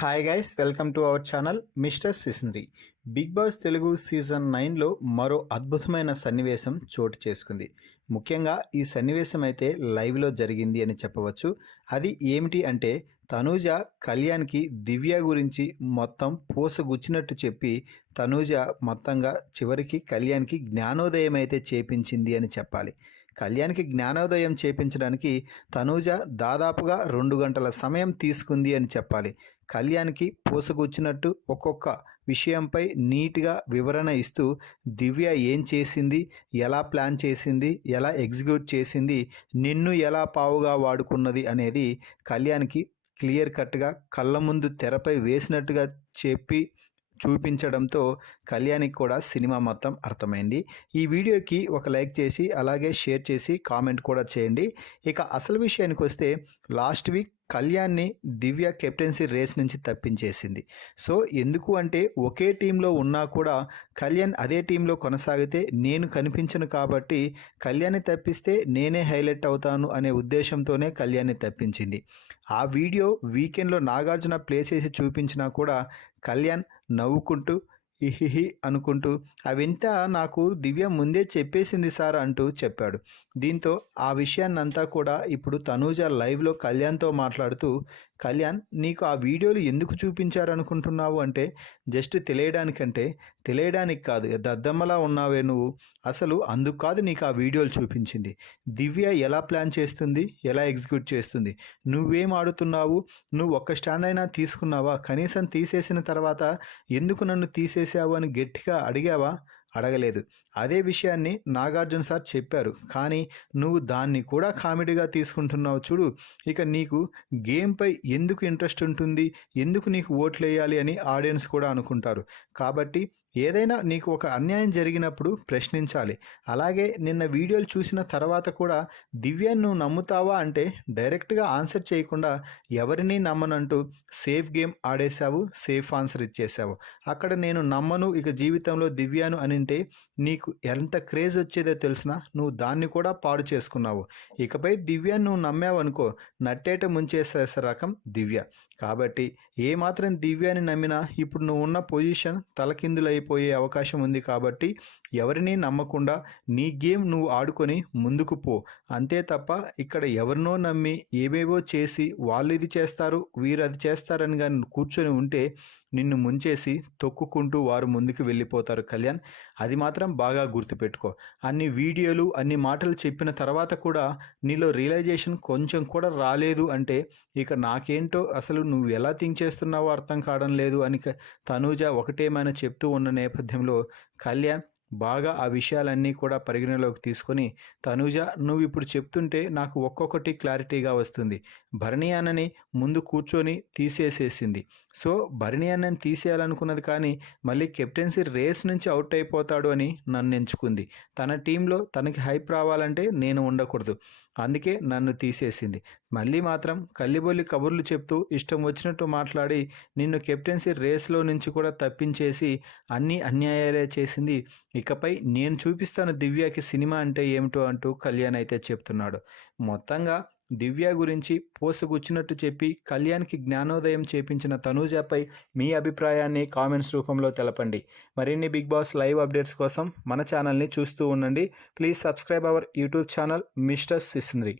Hi guys, welcome to our channel mister Sisindri. Bigg Boss Telugu season 9లో మరో అద్భుతమైన సన్నివేశం చోటు చేసుకుంది. ముఖ్యంగా ఈ సన్నివేశం అయితే లైవ్లో జరిగింది అని చెప్పవచ్చు. అది ఏమిటి అంటే, తనూజ కళ్యాణ్కి దివ్య గురించి మొత్తం పూసగుచ్చినట్టు చెప్పి తనూజ మొత్తంగా చివరికి కళ్యాణ్కి జ్ఞానోదయం అయితే చేపించింది అని చెప్పాలి. కళ్యాణ్కి జ్ఞానోదయం చేపించడానికి తనూజ దాదాపుగా 2 గంటల సమయం తీసుకుంది అని చెప్పాలి. కళ్యాణ్కి పూసగుచ్చినట్టు ఒక్కొక్క విషయంపై నీట్గా వివరణ ఇస్తూ దివ్య ఏం చేసింది, ఎలా ప్లాన్ చేసింది, ఎలా ఎగ్జిక్యూట్ చేసింది, నిన్ను ఎలా పావుగా వాడుకున్నది అనేది కళ్యాణ్కి క్లియర్ కట్గా కళ్ళ ముందు తెరపై వేసినట్టుగా చెప్పి చూపించడంతో కళ్యాణ్కి కూడా సినిమా మొత్తం అర్థమైంది. ఈ వీడియోకి ఒక లైక్ చేసి అలాగే షేర్ చేసి కామెంట్ కూడా చేయండి. ఇక అసలు విషయానికి వస్తే, లాస్ట్ వీక్ కళ్యాణ్ని దివ్య కెప్టెన్సీ రేస్ నుంచి తప్పించేసింది. సో ఎందుకు అంటే, ఒకే టీంలో ఉన్నా కూడా కళ్యాణ్ అదే టీంలో కొనసాగితే నేను కనిపించను కాబట్టి కళ్యాణ్ని తప్పిస్తే నేనే హైలైట్ అవుతాను అనే ఉద్దేశంతోనే కళ్యాణ్ని తప్పించింది. ఆ వీడియో వీకెండ్లో నాగార్జున ప్లే చేసి చూపించినా కూడా కళ్యాణ్ నవ్వుకుంటూ ఇహిహి అనుకుంటూ అవింతా నాకు దివ్య ముందే చెప్పేసింది సార్ అంటూ చెప్పాడు. దీంతో ఆ విషయాన్నంతా కూడా ఇప్పుడు తనూజ లైవ్లో కళ్యాణ్తో మాట్లాడుతూ, కళ్యాణ్ నీకు ఆ వీడియోలు ఎందుకు చూపించారనుకుంటున్నావు అంటే, జస్ట్ తెలియడానికి కాదు, దద్దమ్మలా ఉన్నావే నువ్వు, అసలు అందుకు కాదు నీకు ఆ వీడియోలు చూపించింది. దివ్య ఎలా ప్లాన్ చేస్తుంది, ఎలా ఎగ్జిక్యూట్ చేస్తుంది, నువ్వేం ఆడుతున్నావు, నువ్వు ఒక్క స్టాండ్ అయినా తీసుకున్నావా, కనీసం తీసేసిన తర్వాత ఎందుకు నన్ను తీసేసావు అని గట్టిగా అడిగావా? అడగలేదు. అదే విషయాన్ని నాగార్జున సార్ చెప్పారు, కానీ నువ్వు దాన్ని కూడా కామెడీగా తీసుకుంటున్నావు చూడు. ఇక నీకు గేమ్పై ఎందుకు ఇంట్రెస్ట్ ఉంటుంది, ఎందుకు నీకు ఓట్లు వేయాలి అని ఆడియన్స్ కూడా అనుకుంటారు. కాబట్టి ఏదైనా నీకు ఒక అన్యాయం జరిగినప్పుడు ప్రశ్నించాలి. అలాగే నిన్న వీడియోలు చూసిన తర్వాత కూడా దివ్యాన్ని నువ్వు నమ్ముతావా అంటే డైరెక్ట్గా ఆన్సర్ చేయకుండా ఎవరినీ నమ్మనంటూ సేఫ్ గేమ్ ఆడేశావు, సేఫ్ ఆన్సర్ ఇచ్చేసావు. అక్కడ నేను నమ్మను ఇక జీవితంలో దివ్యాను అనింటే నీకు ఎంత క్రేజ్ వచ్చేదో తెలిసినా నువ్వు దాన్ని కూడా పాడు చేసుకున్నావు. ఇకపై దివ్యాన్ని నువ్వు నమ్మావనుకో, నట్టేట ముంచేసే రకం దివ్య. కాబట్టి ఏమాత్రం దివ్యాన్ని నమ్మినా ఇప్పుడు నువ్వు ఉన్న పొజిషన్ తలకిందులైపోయే అవకాశం ఉంది. కాబట్టి ఎవరినీ నమ్మకుండా నీ గేమ్ నువ్వు ఆడుకొని ముందుకు పో, అంతే తప్ప ఇక్కడ ఎవరినో నమ్మి ఏవేవో చేసి వాళ్ళు ఇది చేస్తారు వీరు అది చేస్తారని కానీ కూర్చొని ఉంటే నిన్ను ముంచేసి తొక్కుకుంటూ వారు ముందుకు వెళ్ళిపోతారు కళ్యాణ్. అది మాత్రం బాగా గుర్తుపెట్టుకో. అన్ని వీడియోలు అన్ని మాటలు చెప్పిన తర్వాత కూడా నీలో రియలైజేషన్ కొంచెం కూడా రాలేదు అంటే ఇక నాకేంటో అసలు నువ్వు ఎలా థింక్ చేస్తున్నావో అర్థం కావడం లేదు అని తనూజ ఒకటేమైనా చెప్తూ ఉన్న నేపథ్యంలో కళ్యాణ్ బాగా ఆ విషయాలన్నీ కూడా పరిగణలోకి తీసుకొని, తనూజ నువ్వు ఇప్పుడు చెప్తుంటే నాకు ఒక్కొక్కటి క్లారిటీగా వస్తుంది. భరణి అన్నని ముందు కూర్చొని తీసేసేసింది. సో భరణి అన్నని తీసేయాలనుకున్నది, కానీ మళ్ళీ కెప్టెన్సీ రేస్ నుంచి అవుట్ అయిపోతాడు అని నన్ను ఎంచుకుంది. తన టీంలో తనకి హైప్ రావాలంటే నేను ఉండకూడదు, అందుకే నన్ను తీసేసింది. మళ్ళీ మాత్రం కల్లిబొల్లి కబుర్లు చెప్తూ ఇష్టం వచ్చినట్టు మాట్లాడి నిన్ను కెప్టెన్సీ రేస్లో నుంచి కూడా తప్పించేసి అన్ని అన్యాయాలే చేసింది. ఇకపై నేను చూపిస్తాను దివ్యకి సినిమా అంటే ఏమిటో అంటూ కళ్యాణ్ అయితే చెప్తున్నాడు. మొత్తంగా దివ్య గురించి పోసగుచ్చినట్టు చెప్పి కళ్యాణ్కి జ్ఞానోదయం చేపించిన తనూజపై మీ అభిప్రాయాన్ని కామెంట్స్ రూపంలో తెలపండి. మరిన్ని బిగ్ బాస్ లైవ్ అప్డేట్స్ కోసం మన ఛానల్ని చూస్తూ ఉండండి. Please subscribe our YouTube channel mister సిసింద్రి.